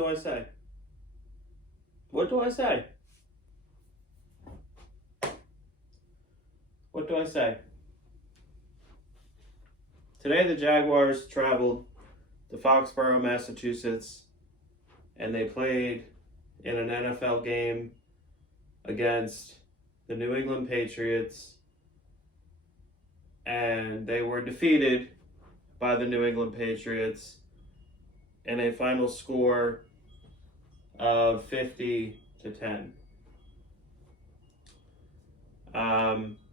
do I say? What do I say? What do I say? Today the Jaguars traveled to Foxborough, Massachusetts, and they played in an NFL game against the New England Patriots, and they were defeated by the New England Patriots in a final score of 50-10.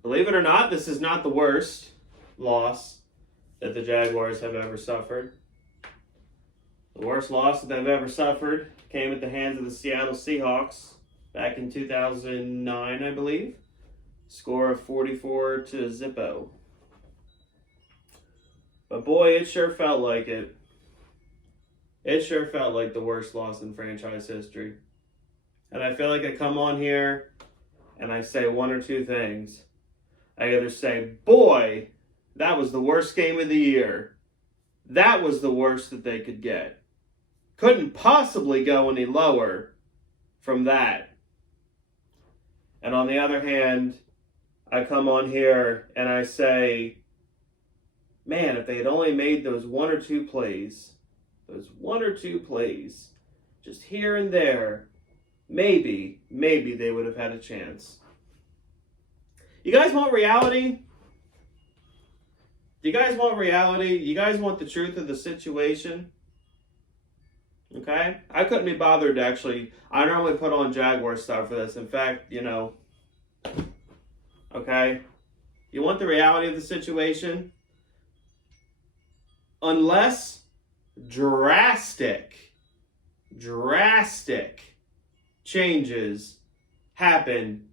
Believe it or not, this is not the worst loss that the Jaguars have ever suffered. The worst loss that they've ever suffered came at the hands of the Seattle Seahawks back in 2009, I believe. Score of 44-0. But boy, it sure felt like it. It sure felt like the worst loss in franchise history. And I feel like I come on here and I say one or two things. I either say, boy, that was the worst game of the year. That was the worst that they could get. Couldn't possibly go any lower from that. And on the other hand, I come on here and I say, man, if they had only made those one or two plays, just here and there, maybe they would have had a chance. You guys want reality? Do you guys want reality? You guys want the truth of the situation? Okay? I couldn't be bothered to actually, I normally put on Jaguar stuff for this. In fact, okay? You want the reality of the situation? Unless drastic changes happen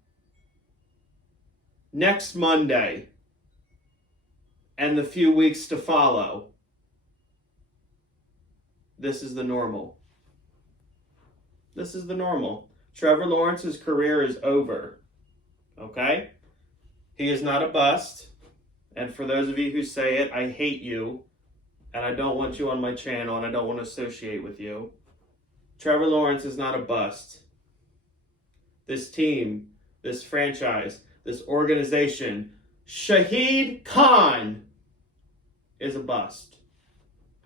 next Monday and the few weeks to follow, this is the normal. This is the normal. Trevor Lawrence's career is over. Okay? He is not a bust. And for those of you who say it, I hate you. And I don't want you on my channel, and I don't want to associate with you. Trevor Lawrence is not a bust. This team, this franchise, this organization, Shad Khan is a bust.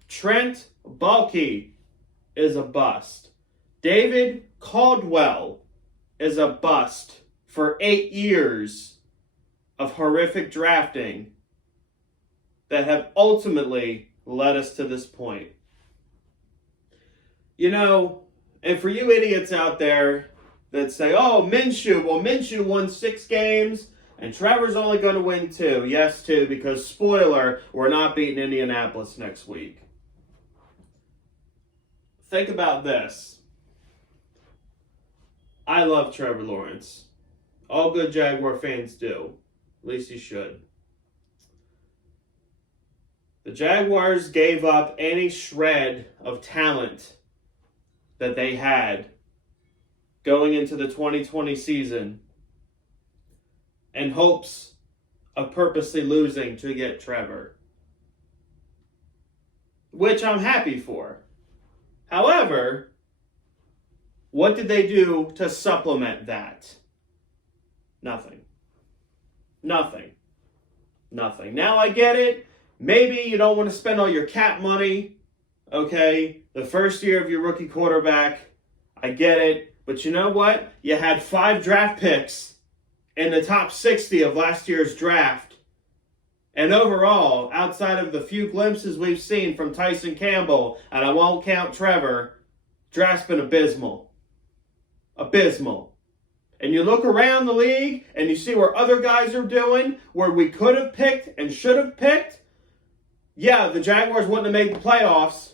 Trent Baalke is a bust. David Caldwell is a bust for 8 years of horrific drafting that have ultimately led us to this point. And for you idiots out there that say, oh, Minshew won 6 games and Trevor's only going to win 2. Yes, 2, because spoiler, we're not beating Indianapolis next week. Think about this. I love Trevor Lawrence. All good Jaguar fans do. At least you should. The Jaguars gave up any shred of talent that they had going into the 2020 season in hopes of purposely losing to get Trevor, which I'm happy for. However, what did they do to supplement that? Nothing. Now I get it. Maybe you don't want to spend all your cap money, okay? The first year of your rookie quarterback, I get it. But you know what? You had 5 draft picks in the top 60 of last year's draft. And overall, outside of the few glimpses we've seen from Tyson Campbell, and I won't count Trevor, draft's been abysmal. Abysmal. And you look around the league and you see where other guys are doing, where we could have picked and should have picked. Yeah, the Jaguars wouldn't have made the playoffs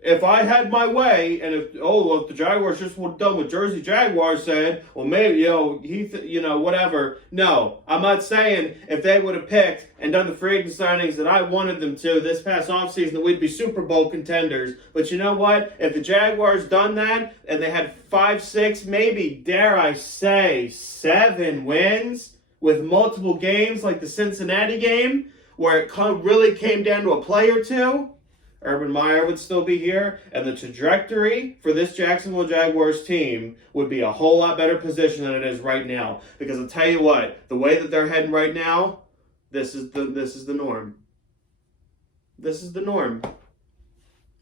if I had my way, and if the Jaguars just would have done what Jersey Jaguars said, well, maybe, whatever. No, I'm not saying if they would have picked and done the free agent signings that I wanted them to this past offseason that we'd be Super Bowl contenders. But you know what? If the Jaguars done that and they had 5, 6, maybe, dare I say, 7 wins with multiple games like the Cincinnati game, where it really came down to a play or two, Urban Meyer would still be here, and the trajectory for this Jacksonville Jaguars team would be a whole lot better position than it is right now. Because I'll tell you what, the way that they're heading right now, this is the norm. This is the norm.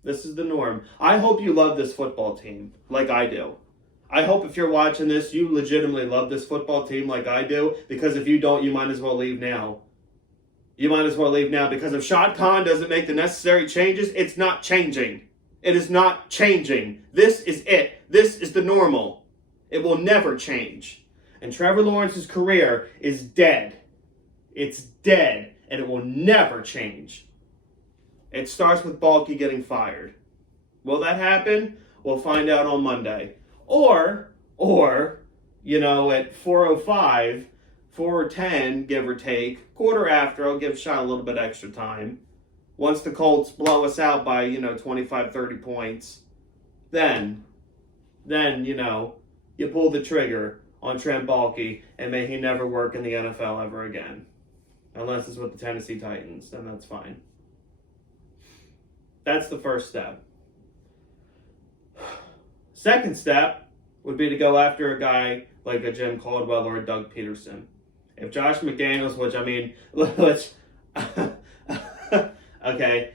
This is the norm. I hope you love this football team like I do. I hope if you're watching this, you legitimately love this football team like I do, because if you don't, you might as well leave now. You might as well leave now, because if Shad Khan doesn't make the necessary changes, it's not changing. It is not changing. This is it. This is the normal. It will never change. And Trevor Lawrence's career is dead. It's dead, and it will never change. It starts with Balky getting fired. Will that happen? We'll find out on Monday. Or, at 4:05, 4:10, give or take, quarter after, I'll give Shad a little bit extra time. Once the Colts blow us out by, 25, 30 points, then, you pull the trigger on Trent Baalke, and may he never work in the NFL ever again. Unless it's with the Tennessee Titans, then that's fine. That's the first step. Second step would be to go after a guy like a Jim Caldwell or a Doug Peterson. If Josh McDaniels, which, okay,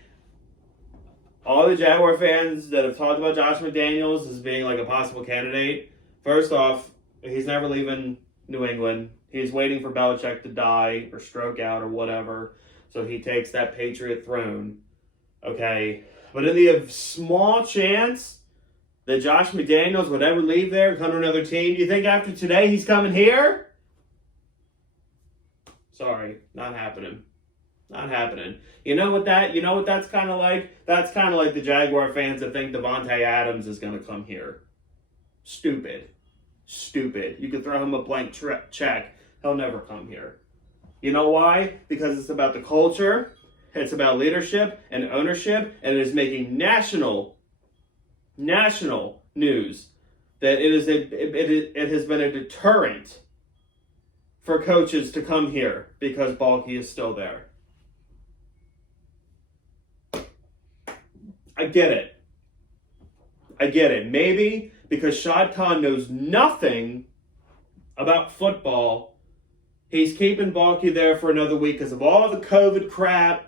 all the Jaguar fans that have talked about Josh McDaniels as being like a possible candidate, first off, he's never leaving New England. He's waiting for Belichick to die or stroke out or whatever, so he takes that Patriot throne. Okay, but in the small chance that Josh McDaniels would ever leave there and come to another team, do you think after today he's coming here? Sorry, not happening. Not happening. You know what that's kind of like? That's kind of like the Jaguar fans that think Devontae Adams is going to come here. Stupid. You could throw him a blank check. He'll never come here. You know why? Because it's about the culture, it's about leadership and ownership, and it is making national news that it has been a deterrent for coaches to come here because Baalke is still there. I get it. Maybe because Shad Khan knows nothing about football, he's keeping Baalke there for another week because of all the COVID crap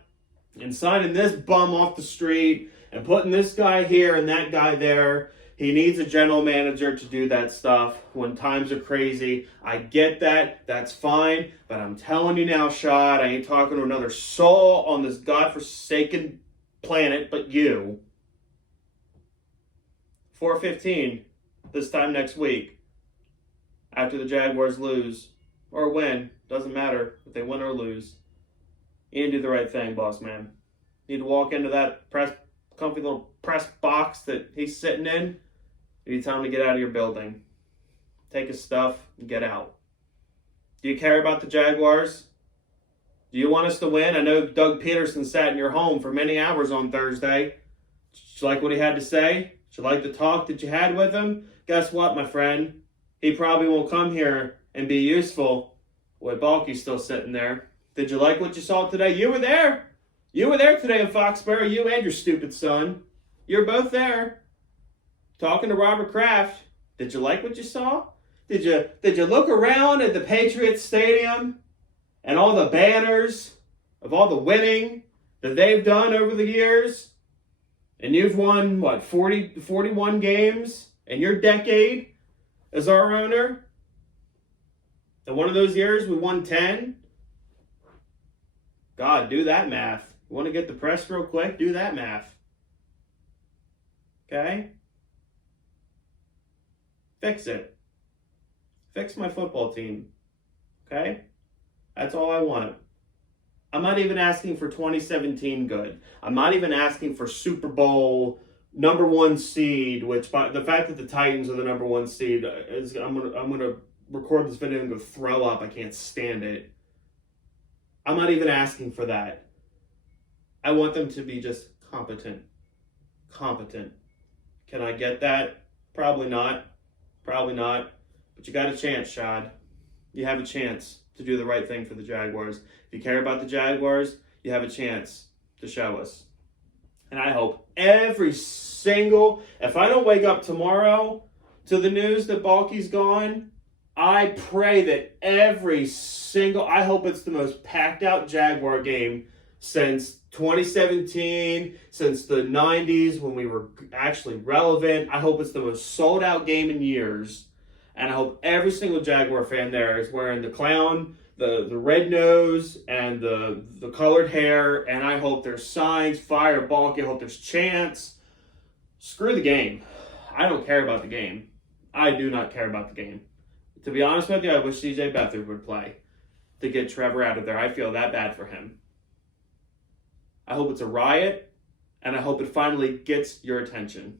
and signing this bum off the street and putting this guy here and that guy there. He needs a general manager to do that stuff when times are crazy. I get that. That's fine. But I'm telling you now, Shad, I ain't talking to another soul on this godforsaken planet but you. 4:15 this time next week after the Jaguars lose or win. Doesn't matter if they win or lose. You need to do the right thing, boss man. You need to walk into that comfy little press box that he's sitting in. You need to tell him to get out of your building. Take his stuff and get out. Do you care about the Jaguars? Do you want us to win? I know Doug Peterson sat in your home for many hours on Thursday. Did you like what he had to say? Did you like the talk that you had with him? Guess what, my friend? He probably won't come here and be useful with Baalke still sitting there. Did you like what you saw today? You were there. You were there today in Foxborough, you and your stupid son. You're both there. Talking to Robert Kraft. Did you like what you saw? Did you look around at the Patriots stadium and all the banners of all the winning that they've done over the years? And you've won, 41 games in your decade as our owner? And one of those years we won 10? God, do that math. You want to get the press real quick? Do that math. Okay? Fix it. Fix my football team. Okay? That's all I want. I'm not even asking for 2017 good. I'm not even asking for Super Bowl number 1 seed, which by the fact that the Titans are the number 1 seed, I'm gonna record this video and go throw up. I can't stand it. I'm not even asking for that. I want them to be just competent. Can I get that? Probably not. But you got a chance, Shad. You have a chance to do the right thing for the Jaguars. If you care about the Jaguars, you have a chance to show us. And I hope if I don't wake up tomorrow to the news that Balky's gone, I pray that I hope it's the most packed out Jaguar game since 2017, since the 90s when we were actually relevant. I hope it's the most sold out game in years. And I hope every single Jaguar fan there is wearing the clown, the red nose, and the colored hair. And I hope there's signs, fire Balky. I hope there's chants. Screw the game. I don't care about the game. I do not care about the game. To be honest with you, I wish CJ Beathard would play to get Trevor out of there. I feel that bad for him. I hope it's a riot, and I hope it finally gets your attention.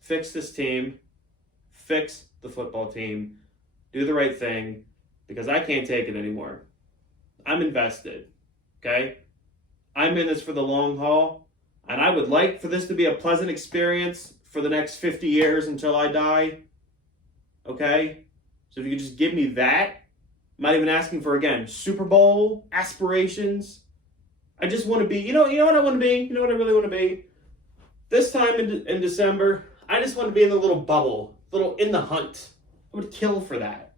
Fix this team. Fix the football team. Do the right thing, because I can't take it anymore. I'm invested, okay? I'm in this for the long haul, and I would like for this to be a pleasant experience for the next 50 years until I die, okay? So if you could just give me that, I'm not even asking for, again, Super Bowl aspirations. I just want to be, you know what I want to be? You know what I really want to be? This time in December, I just want to be in the little bubble, little in the hunt. I would kill for that.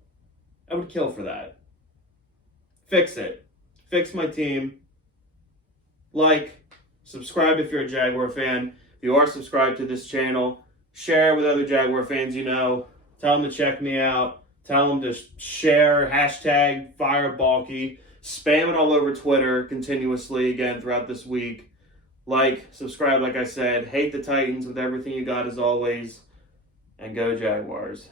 Fix it. Fix my team. Like, subscribe if you're a Jaguar fan. If you are subscribed to this channel, share with other Jaguar fans you know. Tell them to check me out. Tell them to share, hashtag FireBalky. Spam it all over Twitter continuously again throughout this week. Like, subscribe, like I said. Hate the Titans with everything you got as always. And go Jaguars.